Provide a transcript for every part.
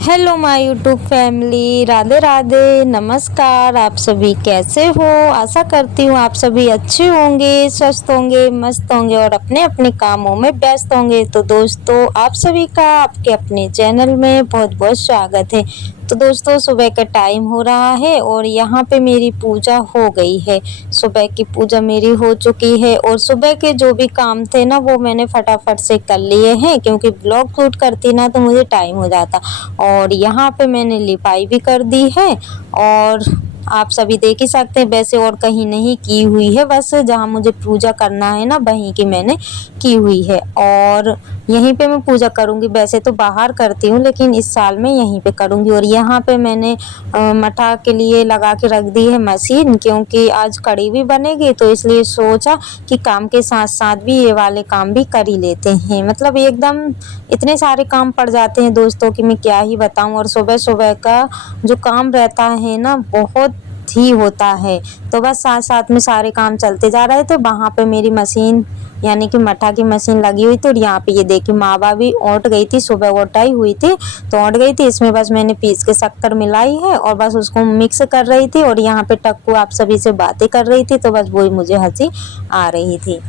Hello my YouTube family, Radhe Radhe, नमस्कार। आप सभी कैसे हो? आशा करती हूँ आप सभी अच्छे होंगे, स्वस्थ होंगे, मस्त होंगे और अपने अपने कामों में व्यस्त होंगे। तो दोस्तों, आप सभी का आपके अपने चैनल में बहुत बहुत स्वागत है। तो दोस्तों, सुबह का टाइम हो रहा है और यहाँ पे मेरी पूजा हो गई है। सुबह की पूजा मेरी हो चुकी है और सुबह के जो भी काम थे ना, वो मैंने फटाफट से कर लिए हैं, क्योंकि ब्लॉग शूट करती ना तो मुझे टाइम हो जाता। और यहाँ पे मैंने लिपाई भी कर दी है और आप सभी देख ही सकते हैं। वैसे और कहीं नहीं की हुई है, बस जहाँ मुझे पूजा करना है ना, वहीं की मैंने की हुई है और यहीं पे मैं पूजा करूँगी। वैसे तो बाहर करती हूँ, लेकिन इस साल मैं यहीं पे करूँगी। और यहाँ पे मैंने मठा के लिए लगा के रख दी है मशीन, क्योंकि आज कढ़ी भी बनेगी, तो इसलिए सोचा कि काम के साथ साथ भी ये वाले काम भी कर ही लेते हैं। मतलब एकदम इतने सारे काम पड़ जाते हैं दोस्तों कि मैं क्या ही बताऊं। और सुबह सुबह का जो काम रहता है ना, बहुत ही होता है। तो बस साथ साथ में सारे काम चलते जा रहे थे। वहाँ पे मेरी मशीन यानी कि मठा की मशीन लगी हुई थी और यहाँ पे ये देखिए मावा भी औंट गई थी, सुबह ओटाई हुई थी तो औंट गई थी। इसमें बस मैंने पीस के शक्कर मिलाई है और बस उसको मिक्स कर रही थी। और यहाँ पे टक्कू आप सभी से बातें कर रही थी, तो बस वही मुझे हंसी आ रही थी।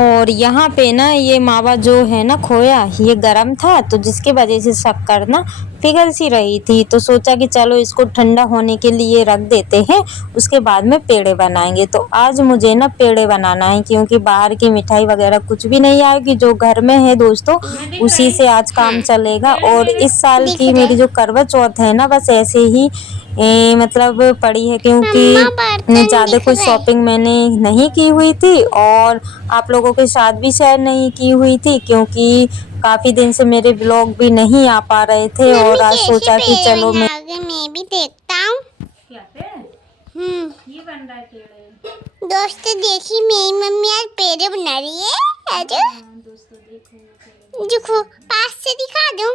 और यहाँ पे ना ये मावा जो है ना, खोया, ये गरम था, तो जिसकी वजह से शक्कर ना पिघल सी रही थी। तो सोचा कि चलो इसको ठंडा होने के लिए रख देते हैं, उसके बाद में पेड़े बनाएंगे। तो आज मुझे ना पेड़े बनाना है, क्योंकि बाहर की मिठाई वगैरह कुछ भी नहीं आएगी। जो घर में है दोस्तों, उसी से आज काम चलेगा। और इस साल की मेरी जो करवा चौथ है ना, बस ऐसे ही मतलब पड़ी है, क्योंकि ज़्यादा कुछ शॉपिंग मैंने नहीं की हुई थी और आप लोगों के साथ भी शेयर नहीं की हुई थी, क्योंकि काफ़ी दिन से मेरे ब्लॉग भी नहीं आ पा रहे थे। और आज सोचा कि चलो मैं भी देखता हूँ। क्या पे ये बन रहा है पेड़े। दोस्तों देखिए, मेरी मम्मी आज पेड़े बना रही है। दोस्तों देखो, पास से दिखा दूँ।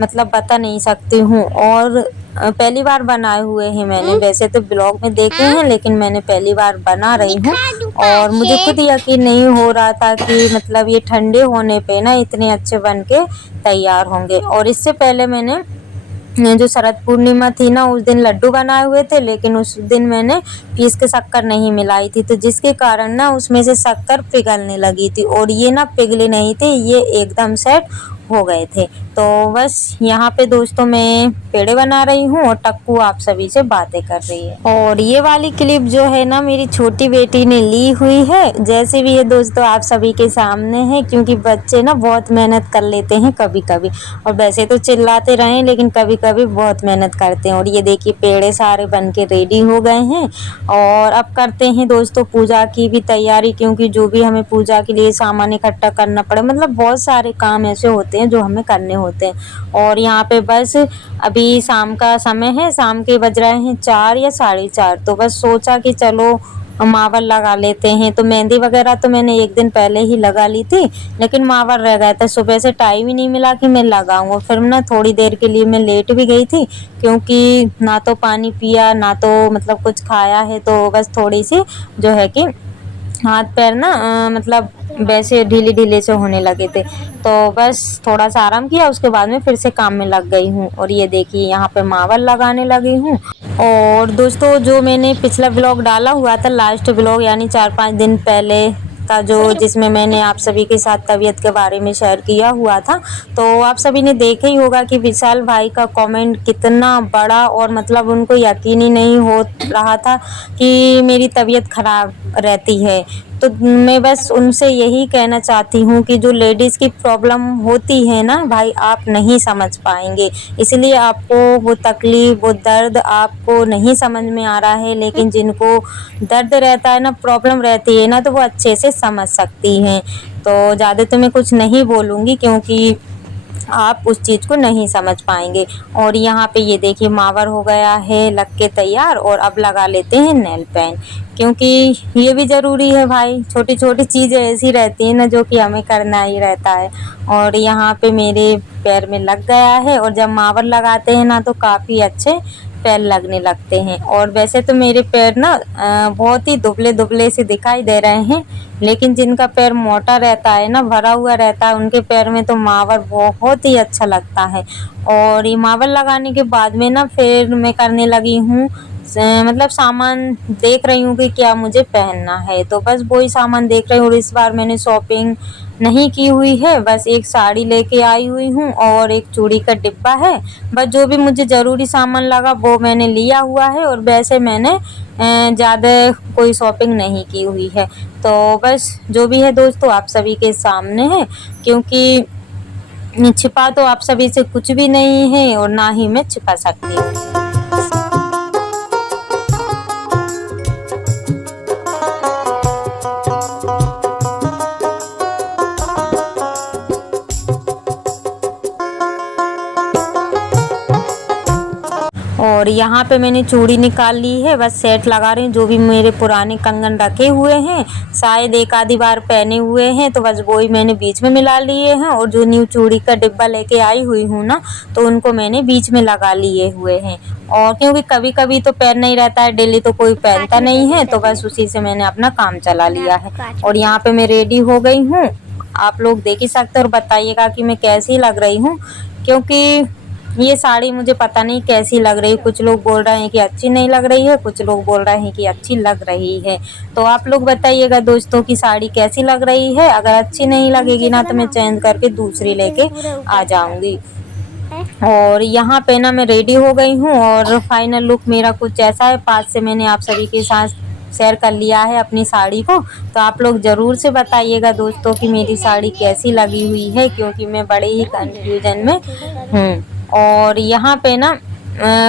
मतलब बता नहीं सकती हूँ। और पहली बार बनाए हुए हैं मैंने। वैसे तो ब्लॉग में देखे हैं, लेकिन मैंने पहली बार बना रही हूँ। दिखा दूँ और पास मुझे से। खुद यकीन नहीं हो रहा था कि मतलब ये ठंडे होने पे ना इतने अच्छे बन के तैयार होंगे। और इससे पहले मैंने जो शरद पूर्णिमा थी ना, उस दिन लड्डू बनाए हुए थे, लेकिन उस दिन मैंने पीस के शक्कर नहीं मिलाई थी, तो जिसके कारण ना उसमें से शक्कर पिघलने लगी थी। और ये ना पिघले नहीं थे, ये एकदम सेट हो गए थे। तो बस यहाँ पे दोस्तों मैं पेड़े बना रही हूँ और टक्कू आप सभी से बातें कर रही है। और ये वाली क्लिप जो है ना, मेरी छोटी बेटी ने ली हुई है। जैसे भी ये दोस्तों आप सभी के सामने है, क्योंकि बच्चे ना बहुत मेहनत कर लेते हैं कभी कभी। और वैसे तो चिल्लाते रहें, लेकिन कभी कभी बहुत मेहनत करते हैं। और ये देखिए पेड़े सारे बन के रेडी हो गए हैं और अब करते हैं दोस्तों पूजा की भी तैयारी, क्योंकि जो भी हमें पूजा के लिए सामान इकट्ठा करना पड़े, मतलब बहुत सारे काम ऐसे होते हैं जो हमें करने होते हैं। और यहाँ पे बस अभी शाम का समय है, शाम के बज रहे हैं 4 या 4:30। तो बस सोचा कि चलो मावर लगा लेते हैं। तो मेहंदी वगैरह तो मैंने एक दिन पहले ही लगा ली थी, लेकिन मावर रह गया था। सुबह से टाइम ही नहीं मिला कि मैं लगाऊं। फिर ना थोड़ी देर के लिए मैं लेट भी गई थी, क्योंकि ना तो पानी पिया ना तो मतलब कुछ खाया है। तो बस थोड़ी सी जो है कि हाथ पैर ना मतलब वैसे ढीले ढीले से होने लगे थे। तो बस थोड़ा सा आराम किया, उसके बाद में फिर से काम में लग गई हूँ। और ये देखिए यहाँ पे मावर लगाने लगी हूँ। और दोस्तों, जो मैंने पिछला ब्लॉग डाला हुआ था, लास्ट ब्लॉग यानी 4-5 दिन पहले का, जो जिसमें मैंने आप सभी के साथ तबीयत के बारे में शेयर किया हुआ था, तो आप सभी ने देखा ही होगा कि विशाल भाई का कमेंट कितना बड़ा, और मतलब उनको यकीन ही नहीं हो रहा था कि मेरी तबीयत खराब रहती है। तो मैं बस उनसे यही कहना चाहती हूँ कि जो लेडीज़ की प्रॉब्लम होती है ना भाई, आप नहीं समझ पाएंगे, इसलिए आपको वो तकलीफ़, वो दर्द आपको नहीं समझ में आ रहा है। लेकिन जिनको दर्द रहता है ना, प्रॉब्लम रहती है ना, तो वो अच्छे से समझ सकती हैं। तो ज़्यादा तो मैं कुछ नहीं बोलूँगी, क्योंकि आप उस चीज़ को नहीं समझ पाएंगे। और यहाँ पे ये देखिए मावर हो गया है लग के तैयार। और अब लगा लेते हैं नेल पेंट, क्योंकि ये भी ज़रूरी है भाई। छोटी छोटी चीज़ें ऐसी रहती हैं ना, जो कि हमें करना ही रहता है। और यहाँ पे मेरे पैर में लग गया है। और जब मावर लगाते हैं ना, तो काफ़ी अच्छे पैर लगने लगते हैं। और वैसे तो मेरे पैर ना बहुत ही दुबले-दुबले से दिखाई दे रहे हैं, लेकिन जिनका पैर मोटा रहता है ना, भरा हुआ रहता है, उनके पैर में तो मावर बहुत ही अच्छा लगता है। और ये मावर लगाने के बाद में ना फिर मैं करने लगी हूँ मतलब सामान देख रही हूँ कि क्या मुझे पहनना है, तो बस वही सामान देख रही हूँ। और इस बार मैंने शॉपिंग नहीं की हुई है, बस एक साड़ी लेके आई हुई हूँ और एक चूड़ी का डिब्बा है। बस जो भी मुझे ज़रूरी सामान लगा वो मैंने लिया हुआ है, और वैसे मैंने ज़्यादा कोई शॉपिंग नहीं की हुई है। तो बस जो भी है दोस्तों आप सभी के सामने है, क्योंकि छिपा तो आप सभी से कुछ भी नहीं है और ना ही मैं छिपा सकती हूँ। और यहाँ पे मैंने चूड़ी निकाल ली है, बस सेट लगा रही हूँ। जो भी मेरे पुराने कंगन रखे हुए हैं, शायद एक आधी बार पहने हुए हैं, तो बस वही मैंने बीच में मिला लिए हैं। और जो न्यू चूड़ी का डिब्बा लेके आई हुई हूँ ना, तो उनको मैंने बीच में लगा लिए हुए हैं। और क्योंकि कभी कभी तो पैर नहीं रहता है, डेली तो कोई पहनता नहीं है, तो बस उसी से मैंने अपना काम चला लिया है। और यहाँ पे मैं रेडी हो गई हूँ, आप लोग देख ही सकते हो और बताइएगा कि मैं कैसी लग रही हूँ, क्योंकि ये साड़ी मुझे पता नहीं कैसी लग रही है। कुछ लोग बोल रहे हैं कि अच्छी नहीं लग रही है, कुछ लोग बोल रहे हैं कि अच्छी लग रही है। तो आप लोग बताइएगा दोस्तों की साड़ी कैसी लग रही है। अगर अच्छी नहीं लगेगी ना तो मैं चेंज करके दूसरी लेके आ जाऊंगी। और यहाँ पे ना मैं रेडी हो गई हूँ और फाइनल लुक मेरा कुछ ऐसा है। पास से मैंने आप सभी के साथ शेयर कर लिया है अपनी साड़ी को, तो आप लोग ज़रूर से बताइएगा दोस्तों कि मेरी साड़ी कैसी लगी हुई है, क्योंकि मैं बड़े ही कंफ्यूजन में हूँ। और यहाँ पे ना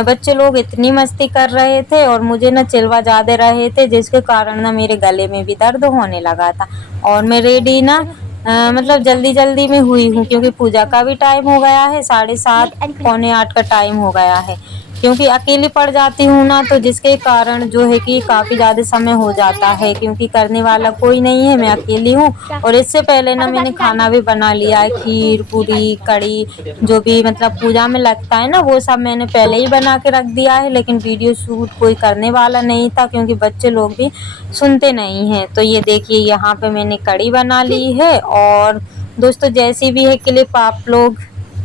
बच्चे लोग इतनी मस्ती कर रहे थे और मुझे ना चिल्वा ज़्यादा रहे थे, जिसके कारण ना मेरे गले में भी दर्द होने लगा था। और मैं रेडी ना मतलब जल्दी जल्दी में हुई हूँ, क्योंकि पूजा का भी टाइम हो गया है, 7:30 पौने 8 का टाइम हो गया है। क्योंकि अकेली पड़ जाती हूँ ना, तो जिसके कारण जो है कि काफ़ी ज़्यादा समय हो जाता है, क्योंकि करने वाला कोई नहीं है, मैं अकेली हूँ। और इससे पहले ना मैंने खाना भी बना लिया है, खीर पूरी कड़ी जो भी मतलब पूजा में लगता है ना, वो सब मैंने पहले ही बना के रख दिया है। लेकिन वीडियो शूट कोई करने वाला नहीं था, क्योंकि बच्चे लोग भी सुनते नहीं हैं। तो ये देखिए यहाँ पे मैंने कड़ी बना ली है। और दोस्तों जैसी भी है क्लिप आप लोग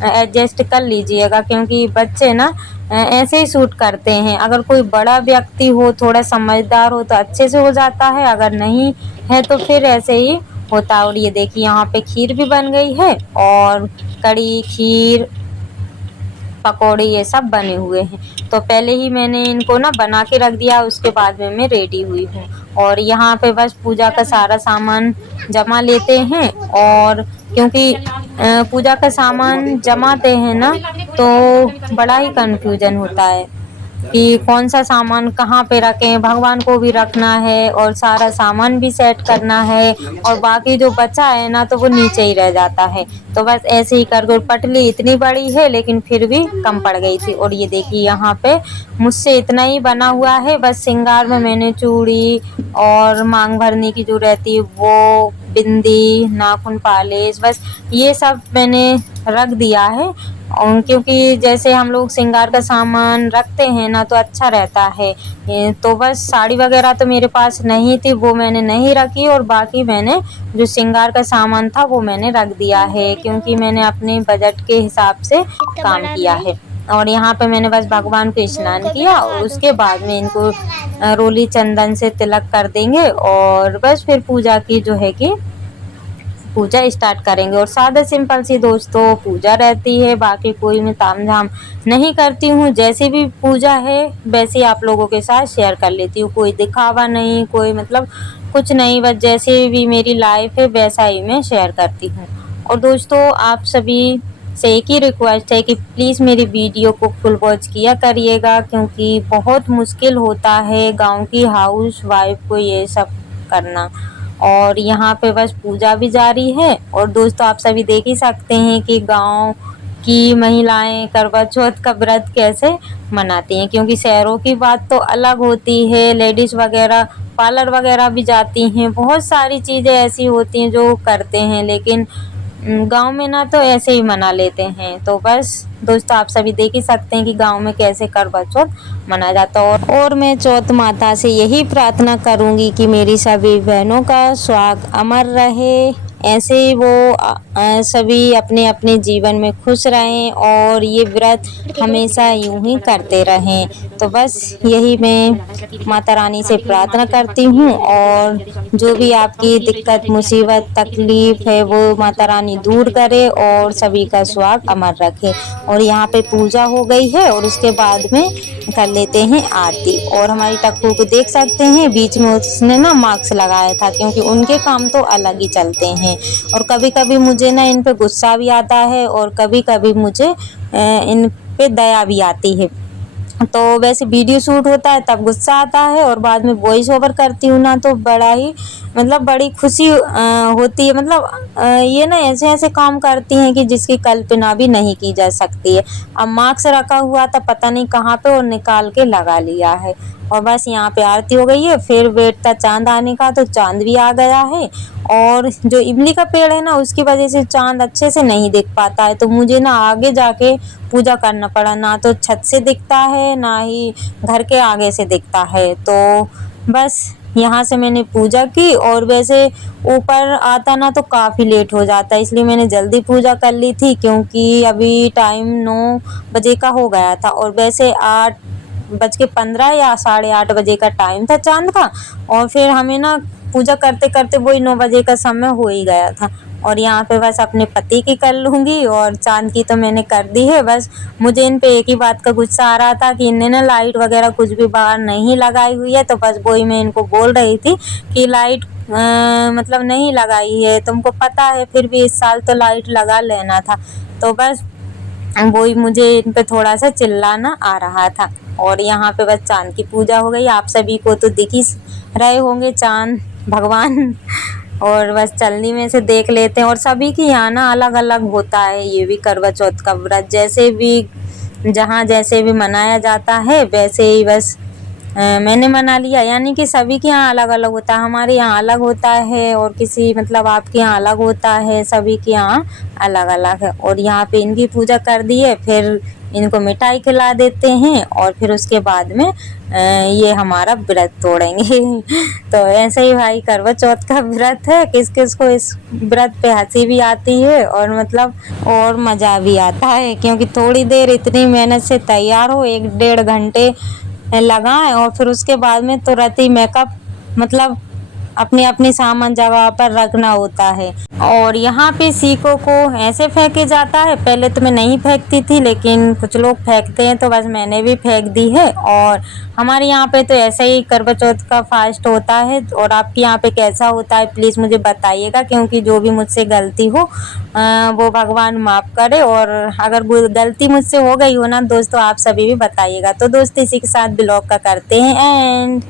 एडजस्ट कर लीजिएगा, क्योंकि बच्चे ना ऐसे ही शूट करते हैं। अगर कोई बड़ा व्यक्ति हो, थोड़ा समझदार हो, तो अच्छे से हो जाता है, अगर नहीं है तो फिर ऐसे ही होता है। और ये देखिए यहाँ पे खीर भी बन गई है और कड़ी खीर पकौड़े ये सब बने हुए हैं। तो पहले ही मैंने इनको ना बना के रख दिया, उसके बाद में मैं रेडी हुई हूँ। और यहाँ पे बस पूजा का सारा सामान जमा लेते हैं। और क्योंकि पूजा का सामान जमाते हैं ना, तो बड़ा ही कंफ्यूजन होता है कि कौन सा सामान कहाँ पे रखें। भगवान को भी रखना है और सारा सामान भी सेट करना है, और बाकी जो बचा है ना तो वो नीचे ही रह जाता है। तो बस ऐसे ही कर पटली इतनी बड़ी है लेकिन फिर भी कम पड़ गई थी। और ये देखिए यहाँ पे मुझसे इतना ही बना हुआ है। बस श्रृंगार में मैंने चूड़ी और मांग भरने की जो रहती है वो, बिंदी, नाखून पालिश, बस ये सब मैंने रख दिया है। और क्योंकि जैसे हम लोग श्रृंगार का सामान रखते हैं ना तो अच्छा रहता है। तो बस साड़ी वगैरह तो मेरे पास नहीं थी, वो मैंने नहीं रखी। और बाकी मैंने जो श्रृंगार का सामान था वो मैंने रख दिया है, क्योंकि मैंने अपने बजट के हिसाब से काम किया है। और यहाँ पे मैंने बस भगवान को स्नान किया और उसके बाद में इनको रोली चंदन से तिलक कर देंगे, और बस फिर पूजा की जो है कि पूजा स्टार्ट करेंगे। और सादा सिंपल सी दोस्तों पूजा रहती है, बाकी कोई मैं तामझाम नहीं करती हूँ। जैसी भी पूजा है वैसे आप लोगों के साथ शेयर कर लेती हूँ, कोई दिखावा नहीं, कोई मतलब कुछ नहीं, बस जैसे भी मेरी लाइफ है वैसा ही मैं शेयर करती हूँ। और दोस्तों आप सभी से एक ही रिक्वेस्ट है कि प्लीज़ मेरी वीडियो को फुल वॉच किया करिएगा, क्योंकि बहुत मुश्किल होता है गांव की हाउस वाइफ को ये सब करना। और यहाँ पे बस पूजा भी जारी है। और दोस्तों आप सभी देख ही सकते हैं कि गांव की महिलाएं करवा चौथ का व्रत कैसे मनाती हैं, क्योंकि शहरों की बात तो अलग होती है। लेडीज़ वगैरह पार्लर वगैरह भी जाती हैं, बहुत सारी चीज़ें ऐसी होती हैं जो करते हैं, लेकिन गांव में ना तो ऐसे ही मना लेते हैं। तो बस दोस्तों आप सभी देख ही सकते हैं कि गांव में कैसे करवा चौथ मनाया जाता है। और मैं चौथ माता से यही प्रार्थना करूंगी कि मेरी सभी बहनों का सुहाग अमर रहे, ऐसे ही वो सभी अपने अपने जीवन में खुश रहें और ये व्रत हमेशा यूं ही करते रहें। तो बस यही मैं माता रानी से प्रार्थना करती हूँ और जो भी आपकी दिक्कत मुसीबत तकलीफ है वो माता रानी दूर करे और सभी का सुहाग अमर रखे। और यहाँ पे पूजा हो गई है और उसके बाद में कर लेते हैं आरती। और हमारी टक्कू को देख सकते हैं, बीच में उसने ना मास्क लगाया था क्योंकि उनके काम तो अलग ही चलते हैं। और कभी कभी मुझे ना इन पे गुस्सा भी आता है और कभी कभी मुझे इन पे दया भी आती है। तो वैसे वीडियो शूट होता है तब गुस्सा आता है और बाद में वॉइस ओवर करती हूँ ना तो बड़ा ही मतलब बड़ी खुशी होती है। मतलब ये ना ऐसे ऐसे काम करती हैं कि जिसकी कल्पना भी नहीं की जा सकती है। अब मास्क रखा हुआ था पता नहीं कहाँ पे और निकाल के लगा लिया है। और बस यहाँ पे आरती हो गई है, फिर वेट था चांद आने का तो चांद भी आ गया है। और जो इमली का पेड़ है ना उसकी वजह से चांद अच्छे से नहीं दिख पाता है, तो मुझे ना आगे जाके पूजा करना पड़ा। ना तो छत से दिखता है ना ही घर के आगे से दिखता है। तो बस यहाँ से मैंने पूजा की और वैसे ऊपर आता ना तो काफ़ी लेट हो जाता है, इसलिए मैंने जल्दी पूजा कर ली थी क्योंकि अभी टाइम 9 बजे का हो गया था और वैसे 8:15 या 8:30 बजे का टाइम था चांद का। और फिर हमें ना पूजा करते करते वही 9 बजे का समय हो ही गया था। और यहाँ पे बस अपने पति की कर लूँगी और चांद की तो मैंने कर दी है। बस मुझे इन पे एक ही बात का गुस्सा आ रहा था कि इनने ना लाइट वगैरह कुछ भी बाहर नहीं लगाई हुई है। तो बस वही मैं इनको बोल रही थी कि लाइट मतलब नहीं लगाई है, तुमको पता है, फिर भी इस साल तो लाइट लगा लेना था। तो बस वही मुझे इन पे थोड़ा सा चिल्लाना आ रहा था। और यहाँ पे बस चांद की पूजा हो गई, आप सभी को तो दिख ही रहे होंगे चांद भगवान। और बस चलनी में से देख लेते हैं। और सभी की यहाँ ना अलग अलग होता है ये भी करवा चौथ का व्रत, जैसे भी जहाँ जैसे भी मनाया जाता है वैसे ही बस मैंने मना लिया। यानी कि सभी के यहाँ अलग अलग होता है, हमारे यहाँ अलग होता है और किसी मतलब आपके यहाँ अलग होता है, सभी के यहाँ अलग अलग है। और यहाँ पे इनकी पूजा कर दी है, फिर इनको मिठाई खिला देते हैं और फिर उसके बाद में ये हमारा व्रत तोड़ेंगे। तो ऐसे ही भाई करवा चौथ का व्रत है, किस किस को इस व्रत पे हंसी भी आती है और मतलब और मज़ा भी आता है क्योंकि थोड़ी देर इतनी मेहनत से तैयार हो, 1-1.5 घंटे लगाएं और फिर उसके बाद में तुरंत ही मेकअप मतलब अपने अपने सामान जगह पर रखना होता है। और यहाँ पे सीखों को ऐसे फेंके जाता है, पहले तो मैं नहीं फेंकती थी लेकिन कुछ लोग फेंकते हैं तो बस मैंने भी फेंक दी है। और हमारे यहाँ पे तो ऐसे ही करवा चौथ का फास्ट होता है। और आपके यहाँ पे कैसा होता है प्लीज़ मुझे बताइएगा, क्योंकि जो भी मुझसे गलती हो वो भगवान माफ़ करे। और अगर गलती मुझसे हो गई हो ना दोस्तों आप सभी भी बताइएगा। तो दोस्तों इसी के साथ ब्लॉग का करते हैं एंड